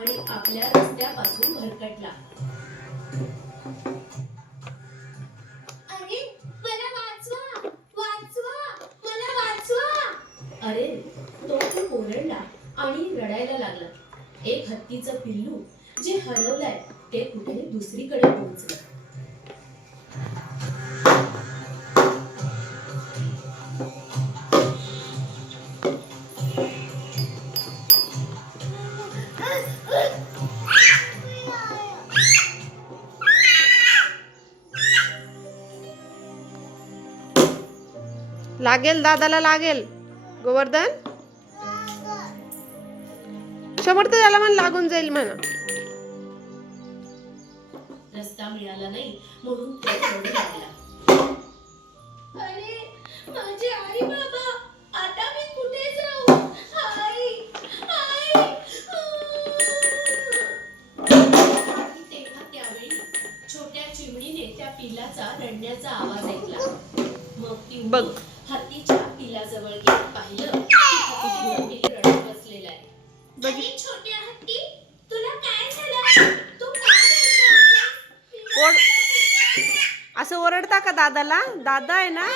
आणि आपल्या रस्त्यापासून भरकटला. अरे मला वाचवा, वाचवा, मला वाचवा. अरे तो ओरडला आणि रडायला लागला. एक हत्तीचं पिल्लू जे हरवलंय ते कुठे दुसरीकडे पोहोचलं. लागेल दादाला लागेल. गोवर्धन समर्थ त्याला म्हण लागून जाईल म्हणा. रस्ता मिळाला नाही म्हणून तो रडू लागला. अरे माझे आई बाबा, आता मी कुठे जाऊ? आई, आई. आणि तेव्हा त्यावेळी छोट्या चिमणीने त्या पिलाचा रडण्याचा आवाज ऐकला. मग ती बघ. हत्तीच्या पिलाजवळ गेली. पाहिलं की पिल्लू रडत बसलेला आहे. अरे छोट्या हत्ती, तुला काय झालं? तू का रडतोय? असं ओरडता का दादाला? दादा आहे ना.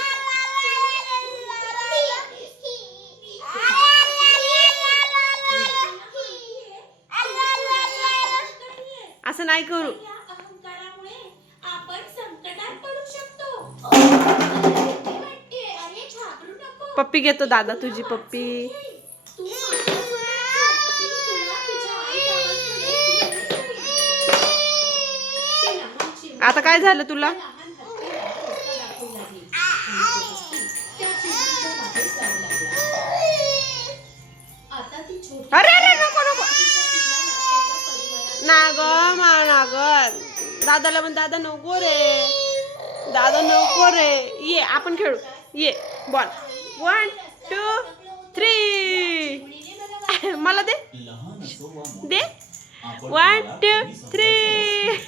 असं नाही करू. अहंकारामुळे आपण संकटात पडू शकतो. अरे घाबरू नको. पप्पी घेतो दादा, तुझी पप्पी. तू माझ्यासोबत चल. मी तुला तुझ्या आई बाबांकडे ती लहान चिमणी आता काय झालं तुला? लहान हत्तीला रस्ता दाखवू लागली. आणि तो हत्ती त्या चिमणीच्या मागे जाऊ लागला. आता ती छोटी अरे अरे नको नको हत्तीच्या पिल्लाला त्याच्या परिवाराने ना ग ना ग. दादाला पण दादा नको रे, दादा नको रे. ये आपण खेळू. ये बॉल. 1 2 3. मला दे दे. 1 2 3.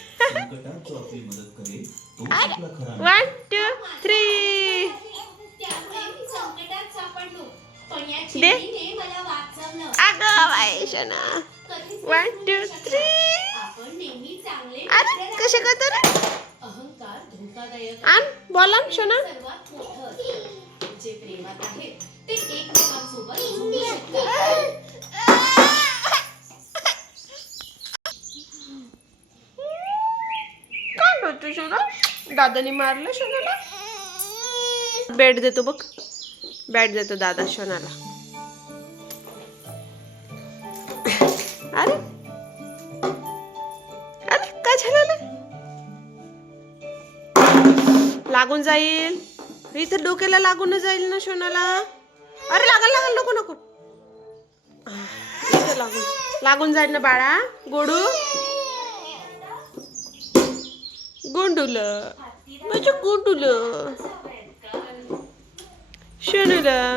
1 2 3. त्यामुळे मी संकटात सापडलो. पण या दे. चिमणीने मला वाचवलं. अगं बाई शना. कधीच 1 2 3. आपण नेहमी चांगले अरे मित्र कसे करतो रे? अहंकार धोकादायक आण बॉल आण शना. सर्वात मोठं असतं. जे प्रेमात आहेत ते एकमेकांसोबत झुंबू शकतात. काय करतो शना? दादानी मारलं शनाला. बॅट देतो बघ. बॅट देतो दादा शनाला. अरे अरे काय झालं? लागून जाईल. इथं डोक्याला लागून जाईल ना शोनाला. अरे लागल लागल नको नको. इथं लागून जाईल ना बाळा. गोडू गोंडूलं माझं गोंडूलं शोनूला.